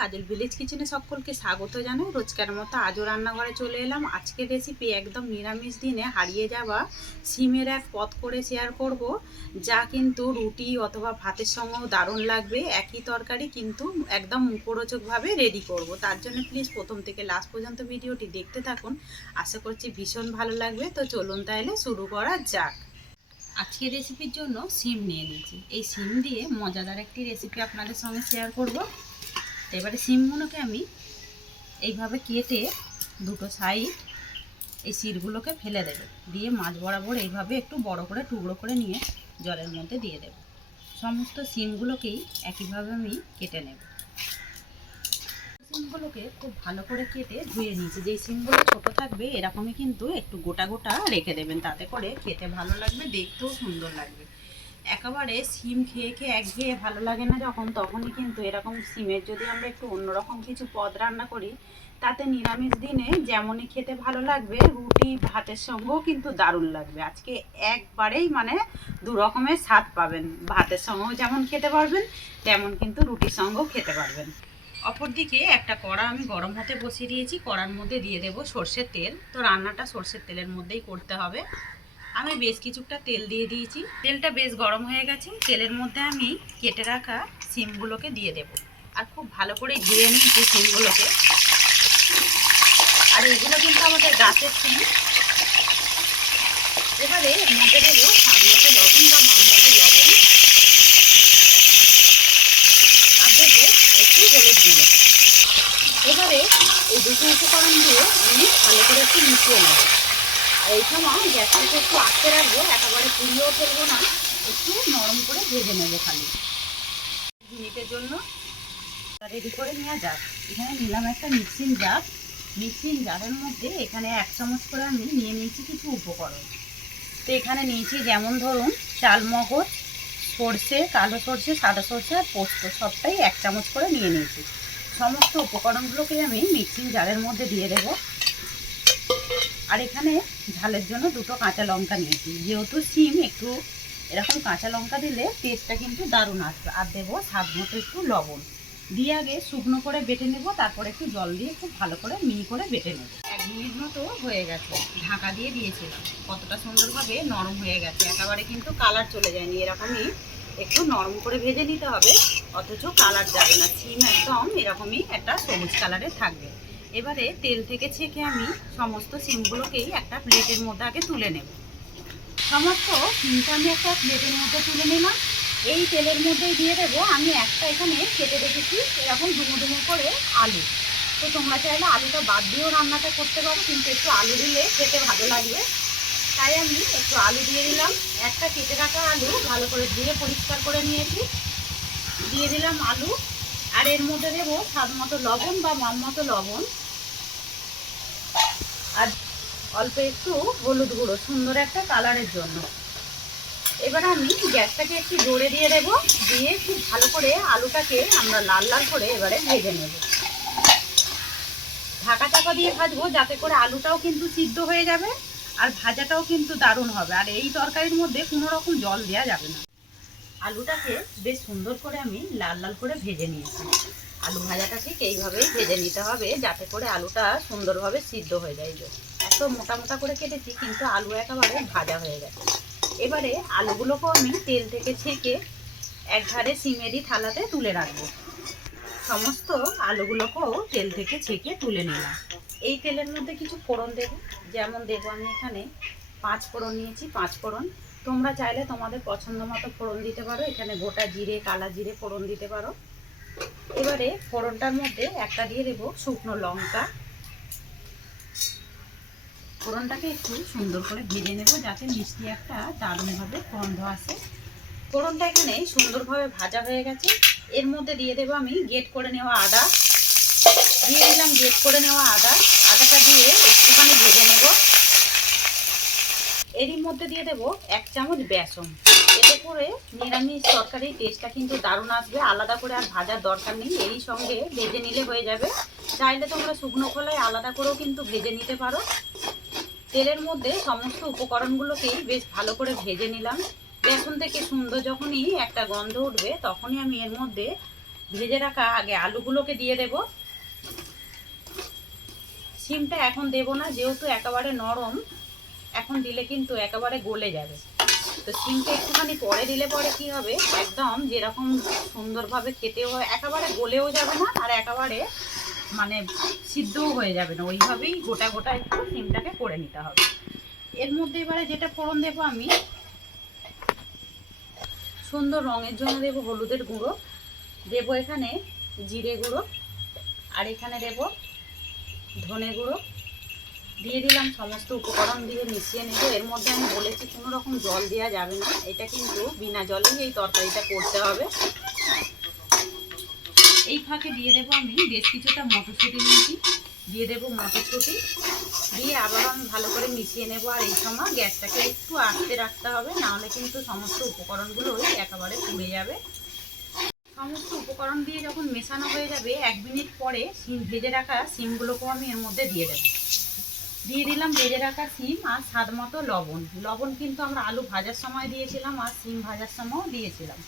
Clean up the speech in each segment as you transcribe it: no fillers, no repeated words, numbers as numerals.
কাজল village কিচেনে সকলকে স্বাগত জানাই। রোজকার মতো আজও রান্নাঘরে চলে এলাম। আজকের রেসিপি একদম নিরামিষ দিনে হারিয়ে যাওয়া সিমের এক পদ করে শেয়ার করব, যা কিন্তু রুটি অথবা ভাতের সঙ্গেও দারুণ লাগবে। একই তরকারি কিন্তু একদম মুখরোচকভাবে রেডি করব। তার জন্য প্লিজ প্রথম থেকে লাস্ট পর্যন্ত ভিডিওটি দেখতে থাকুন, আশা করছি ভীষণ ভালো লাগবে। তো চলুন তাহলে শুরু করা যাক। আজকের রেসিপির জন্য সিম নিয়ে নিয়েছি। এই সিম দিয়ে মজাদার একটি রেসিপি আপনাদের সঙ্গে শেয়ার করব। এবারে সিমগুলোকে আমি এইভাবে কেটে দুটো সাইড এই সিরগুলোকে ফেলে দেব, দিয়ে মাছ বরাবর এইভাবে একটু বড় করে টুকরো করে নিয়ে জলের মধ্যে দিয়ে দেব। সমস্ত সিমগুলোকেই একইভাবে আমি কেটে নেব। সিমগুলোকে খুব ভালো করে কেটে ধুয়ে নিয়েছি। যেই সিমগুলো ছোটো থাকবে এরকমই কিন্তু একটু গোটা গোটা রেখে দেবেন, তাতে করে খেতে ভালো লাগবে, দেখতেও সুন্দর লাগবে। একেবারে সিম খেয়ে খেয়ে একঘেয়ে ভালো লাগে না যখন, তখনই কিন্তু এরকম সিমের যদি আমরা একটু অন্যরকম কিছু পদ রান্না করি, তাতে নিরামিষ দিনে যেমনই খেতে ভালো লাগবে, রুটি ভাতের সঙ্গেও কিন্তু দারুণ লাগবে। আজকে একবারেই মানে দু রকমের স্বাদ পাবেন। ভাতের সঙ্গেও যেমন খেতে পারবেন, তেমন কিন্তু রুটির সঙ্গেও খেতে পারবেন। অপরদিকে একটা কড়া আমি গরম হতে বসিয়ে দিয়েছি। কড়ার মধ্যে দিয়ে দেব সর্ষের তেল। তো রান্নাটা সর্ষের তেলের মধ্যেই করতে হবে। আমি বেশ কিছুটা তেল দিয়ে দিয়েছি। তেলটা বেশ গরম হয়ে গেছে। তেলের মধ্যে আমি কেটে রাখা সিমগুলোকে দিয়ে দেব, আর খুব ভালো করে ধুয়ে নিয়েছি সিমগুলোকে। আর এগুলো কিন্তু আমাদের গাছের সিম। এবারে এর মধ্যে দেবো স্বাদ মতো লবণ বা মান মতো লবণ, আর দেবো একটু হলুদ দিয়ে। এবারে এই দুটো উপকরণ দিয়ে আমি ভালো করে একটু মিশিয়ে নেব। আর এই সময় গ্যাসটাকে একটু আটকে রাখবো, একেবারে পুড়িয়েও ফেলবো না, একটু নরম করে ভেজে নেবো। খালি মিনিটের জন্য রেডি করে নেওয়া যাক। এখানে নিলাম একটা মিক্সিং জার। মিক্সিং জারের মধ্যে এখানে 1 চামচ করে আমি নিয়ে নিয়েছি কিছু উপকরণ। তো এখানে নিয়েছি যেমন ধরুন চালমগজ, সর্ষে, কালো সর্ষে, সাদা সর্ষে আর পোস্ত, সবটাই 1 চামচ করে নিয়ে নিয়েছি। সমস্ত উপকরণগুলোকে আমি মিক্সিং জারের মধ্যে দিয়ে দেব। আর এখানে ঝালের জন্য দুটো কাঁচা লঙ্কা নিয়েছি। যেহেতু সিম, একটু এরকম কাঁচা লঙ্কা দিলে টেস্টটা কিন্তু দারুণ আসবে। আর দেবো স্বাদ মতো একটু লবণ দিয়ে আগে শুকনো করে বেটে নেব, তারপরে একটু জল দিয়ে খুব ভালো করে মিহি করে বেটে নেব। 1 মিনিট মতো হয়ে গেছে, ঢাকা দিয়ে দিয়েছিলাম। কতটা সুন্দরভাবে নরম হয়ে গেছে, একেবারে কিন্তু কালার চলে যায়নি। এরকমই একটু নরম করে ভেজে নিতে হবে, অথচ কালার যাবে না। সিম একদম এরকমই একটা সবুজ কালারে থাকবে। এবারে তেল থেকে ছেঁকে আমি সমস্ত সিমগুলোকেই একটা প্লেটের মধ্যে আগে তুলে নেব। সমস্ত সিমটা আমি একটা প্লেটের মধ্যে তুলে নিলাম। এই তেলের মধ্যেই দিয়ে দেবো আমি একটা এখানে কেটে রেখেছি এরকম ডুমো ডুমো করে আলু। তো তোমরা চাইলে আলুটা বাদ দিয়েও রান্নাটা করতে পারো, কিন্তু একটু আলু দিলে খেতে ভালো লাগবে, তাই আমি একটু আলু দিয়ে দিলাম। একটা কেটে রাখা আলু ভালো করে ধুয়ে পরিষ্কার করে নিয়েছি, দিয়ে দিলাম আলু। আর এর মধ্যে দেবো স্বাদ মতো লবণ বা মান মতো লবণ, আর অল্প একটু হলুদ গুঁড়ো, সুন্দর একটা কালারের জন্য। এবার আমি গ্যাসটাকে একটু জোরে দিয়ে দেব, দিয়ে খুব ভালো করে আলুটাকে আমরা লাল লাল করে এবারে ভেজে নেব। ঢাকা চাপা দিয়ে ভাজবো, যাতে করে আলুটাও কিন্তু সিদ্ধ হয়ে যাবে আর ভাজাটাও কিন্তু দারুণ হবে। আর এই তরকারির মধ্যে কোনো রকম জল দেওয়া যাবে না। আলুটাকে বেশ সুন্দর করে আমি লাল লাল করে ভেজে নিয়েছি। আলু ভাজাটা ঠিক এইভাবেই ভেজে নিতে হবে, যাতে করে আলুটা সুন্দরভাবে সিদ্ধ হয়ে যায়। এত মোটা মোটা করে কেটেছি, কিন্তু আলু একেবারে ভাজা হয়ে গেছে। এবারে আলুগুলোকেও আমি তেল থেকে ছেঁকে একধারে সিমেরই থালাতে তুলে রাখবো। সমস্ত আলুগুলোকেও তেল থেকে ছেঁকে তুলে নিলাম। এই তেলের মধ্যে কিছু ফোড়ন দেব, যেমন দেবো আমি এখানে 5 ফোড়ন নিয়েছি। 5 ফোড়ন তোমরা চাইলে তোমাদের পছন্দ মতো ফোড়ন দিতে পারো, এখানে গোটা জিরে, কালা জিরে ফোড়ন দিতে পারো। এবারে ফোড়নটার মধ্যে একটা দিয়ে দেবো শুকনো লঙ্কা। ফোড়নটাকে একটু সুন্দর করে ভেজে নেব, যাতে মিষ্টি একটা দারুণভাবে গন্ধ আসে। ফোড়নটা এখানে সুন্দরভাবে ভাজা হয়ে গেছে। এর মধ্যে দিয়ে দেবো আমি গ্রেট করে নেওয়া আদা। দিয়ে দিলাম গ্রেট করে নেওয়া আদা। আদাটা দিয়ে একটুখানি ভেজে নেব। এরই মধ্যে দিয়ে দেবো 1 চামচ বেসন। এতে করে নিরামিষ তরকারির টেস্টটা কিন্তু দারুণ আসবে। আলাদা করে আর ভাজার দরকার নেই, এই সঙ্গে ভেজে নিলে হয়ে যাবে। চাইলে তোমরা শুকনো খোলায় আলাদা করেও কিন্তু ভেজে নিতে পারো। তেলের মধ্যে সমস্ত উপকরণগুলোকেই বেশ ভালো করে ভেজে নিলাম। বেসন থেকে সুন্দর যখনই একটা গন্ধ উঠবে, তখনই আমি এর মধ্যে ভেজে রাখা আগে আলুগুলোকে দিয়ে দেব। সিমটা এখন দেব না, যেহেতু একেবারে নরম, এখন দিলে কিন্তু একেবারে গলে যাবে। তো সিমটা একটুখানি পরে দিলে পরে কি হবে, একদম যেরকম সুন্দরভাবে খেতেও হয়, একেবারে গলেও যাবে না আর একেবারে মানে সিদ্ধও হয়ে যাবে না, ওইভাবেই গোটা গোটা একটু সিমটাকে করে নিতে হবে। এর মধ্যে এবারে যেটা ফোড়ন দেবো আমি, সুন্দর রঙের জন্য দেব হলুদের গুঁড়ো, দেব এখানে জিরে গুঁড়ো, আর এখানে দেব ধনে গুঁড়ো, দিয়ে দিলাম। সমস্ত উপকরণ দিয়ে মিশিয়ে নেব। এর মধ্যে আমি বলেছি কোনো রকম জল দেওয়া যাবে না, এটা কিন্তু বিনা জলেই এই তরকারিটা করতে হবে। এই ফাঁকে দিয়ে দেবো আমি বেশ কিছুটা মটরশুঁটি নিয়েছি, দিয়ে দেবো মটরশুঁটি, দিয়ে আবার আমি ভালো করে মিশিয়ে নেব। আর এই সময় গ্যাসটাকে একটু আস্তে রাখতে হবে, নাহলে কিন্তু সমস্ত উপকরণগুলো একেবারে পুড়ে যাবে। সমস্ত উপকরণ দিয়ে যখন মেশানো হয়ে যাবে, 1 মিনিট পরে ভেজে রাখা সিমগুলোকেও আমি এর মধ্যে দিয়ে দেবো। দিয়ে দিলাম ভেজে রাখা সিম আর স্বাদ মতো লবণ। লবণ কিন্তু আমরা আলু ভাজার সময় দিয়েছিলাম আর সিম ভাজার সময়ও দিয়েছিলাম।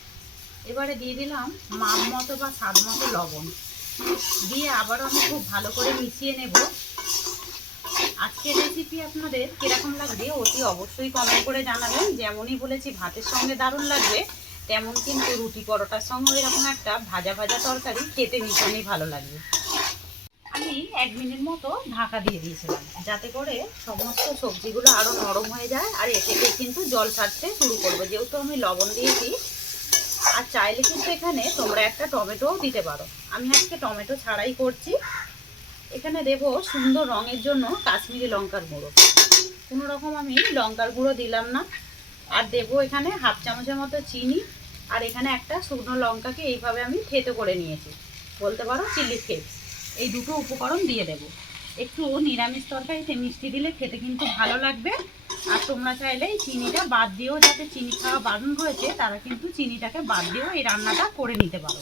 এবারে দিয়ে দিলাম মাপ মতো বা স্বাদ মতো লবণ, দিয়ে আবারও আমি খুব ভালো করে মিশিয়ে নেব। আজকের রেসিপি আপনাদের কীরকম লাগবে অতি অবশ্যই কমেন্ট করে জানাবেন। যেমনই বলেছি ভাতের সঙ্গে দারুণ লাগবে, তেমন কিন্তু রুটি পরোটার সঙ্গে এরকম একটা ভাজা ভাজা তরকারি খেতে ভীষণই ভালো লাগবে। আমি 1 মিনিট মতো ঢাকা দিয়ে দিয়েছিলাম, যাতে করে সমস্ত সবজিগুলো আরও নরম হয়ে যায়। আর এ থেকে কিন্তু জল ছাড়তে শুরু করবো, যেহেতু আমি লবণ দিয়েছি। আর চাইলে কিন্তু এখানে তোমরা একটা টমেটোও দিতে পারো, আমি আজকে টমেটো ছাড়াই করছি। এখানে দেব সুন্দর রঙের জন্য কাশ্মীরি লঙ্কার গুঁড়ো, কোনো রকম আমি লঙ্কার গুঁড়ো দিলাম না। আর দেব এখানে 1/2 চামচের মতো চিনি, আর এখানে একটা শুকনো লঙ্কাকে এইভাবে আমি থেতো করে নিয়েছি, বলতে পারো চিলি ফ্লেক্স। এই দুটো উপকরণ দিয়ে দেব। একটু নিরামিষ তরকারিতে মিষ্টি দিলে খেতে কিন্তু ভালো লাগবে। আর তোমরা চাইলে এই চিনিটা বাদ দিয়েও, যাতে চিনি খাওয়া বারণ রয়েছে তারা কিন্তু চিনিটাকে বাদ দিয়েও এই রান্নাটা করে নিতে পারো।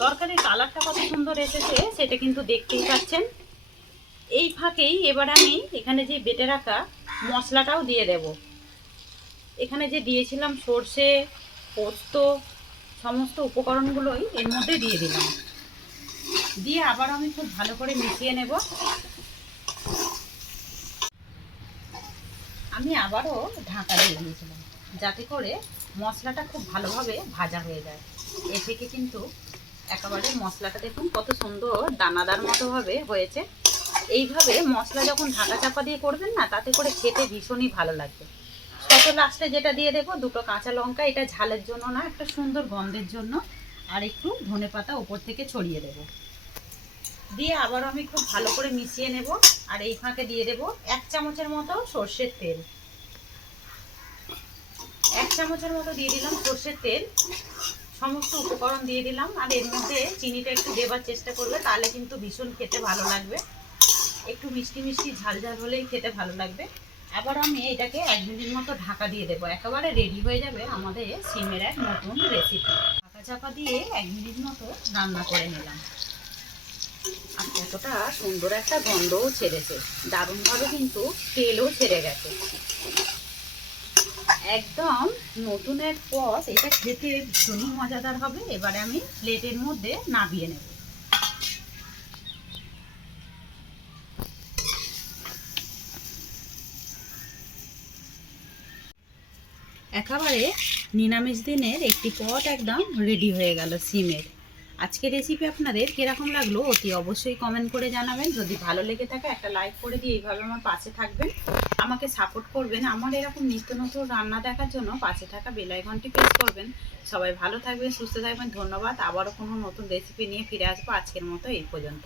তরকারির কালারটা কত সুন্দর এসেছে সেটা কিন্তু দেখতেই পাচ্ছেন। এই ফাঁকেই এবার আমি এখানে যে বেটে রাখা মশলাটাও দিয়ে দেব। এখানে যে দিয়েছিলাম সর্ষে, পোস্ত, সমস্ত উপকরণগুলোই এর মধ্যে দিয়ে দিলাম। দিয়ে আবার আমি খুব ভালো করে মিশিয়ে নেব। আমি আবারও ঢাকা দিয়ে দিয়েছিলাম, যাতে করে মশলাটা খুব ভালোভাবে ভাজা হয়ে যায়। এ থেকে কিন্তু একেবারে মশলাটা দেখুন কত সুন্দর দানাদার মতোভাবে হয়েছে। এইভাবে মশলা যখন ঢাকা চাপা দিয়ে করবেন না, তাতে করে খেতে ভীষণই ভালো লাগবে। সত লাস্টে যেটা দিয়ে দেবো 2টো কাঁচা লঙ্কা, এটা ঝালের জন্য না, একটা সুন্দর গন্ধের জন্য। আর একটু ধনেপাতা ওপর থেকে ছড়িয়ে দেব। দিয়ে আবার আমি খুব ভালো করে মিশিয়ে নেব। আর এই ফাঁকে দিয়ে দেব 1 চামচের মতো সর্ষের তেল। 1 চামচের মতো দিয়ে দিলাম সর্ষের তেল। সমস্ত উপকরণ দিয়ে দিলাম। আর এর মধ্যে চিনিটা একটু দেবার চেষ্টা করবে, তাহলে কিন্তু ভীষণ খেতে ভালো লাগবে। একটু মিষ্টি মিষ্টি ঝাল ঝাল হলেই খেতে ভালো লাগবে। আবার আমি এটাকে 1 মিনিট মতো ঢাকা দিয়ে দেবো। একেবারে রেডি হয়ে যাবে আমাদের সিমের এক নতুন রেসিপি। ঢাকা চাপা দিয়ে 1 মিনিট মতো রান্না করে নিলাম। আর কতটা সুন্দর একটা গন্ধও ছেড়েছে, দারুণভাবে কিন্তু তেলও ছেড়ে গেছে। একদম নতুন এক পদ, এটা খেতে ভীষণই মজাদার হবে। এবারে আমি প্লেটের মধ্যে নামিয়ে নেব। একেবারে নিরামিষ দিনের একটি পদ একদম রেডি হয়ে গেল সিমের। আজকের রেসিপি আপনাদের কীরকম লাগলো অতি অবশ্যই কমেন্ট করে জানাবেন। যদি ভালো লেগে থাকে একটা লাইক করে দিয়ে এইভাবে আমার পাশে থাকবেন, আমাকে সাপোর্ট করবেন। আমার এরকম নিত্য নতুন রান্না দেখার জন্য পাশে থাকা বেল আইকনটি প্রেস করবেন। সবাই ভালো থাকবেন, সুস্থ থাকবেন। ধন্যবাদ। আবারও কোনো নতুন রেসিপি নিয়ে ফিরে আসবো। আজকের মতো এই পর্যন্ত।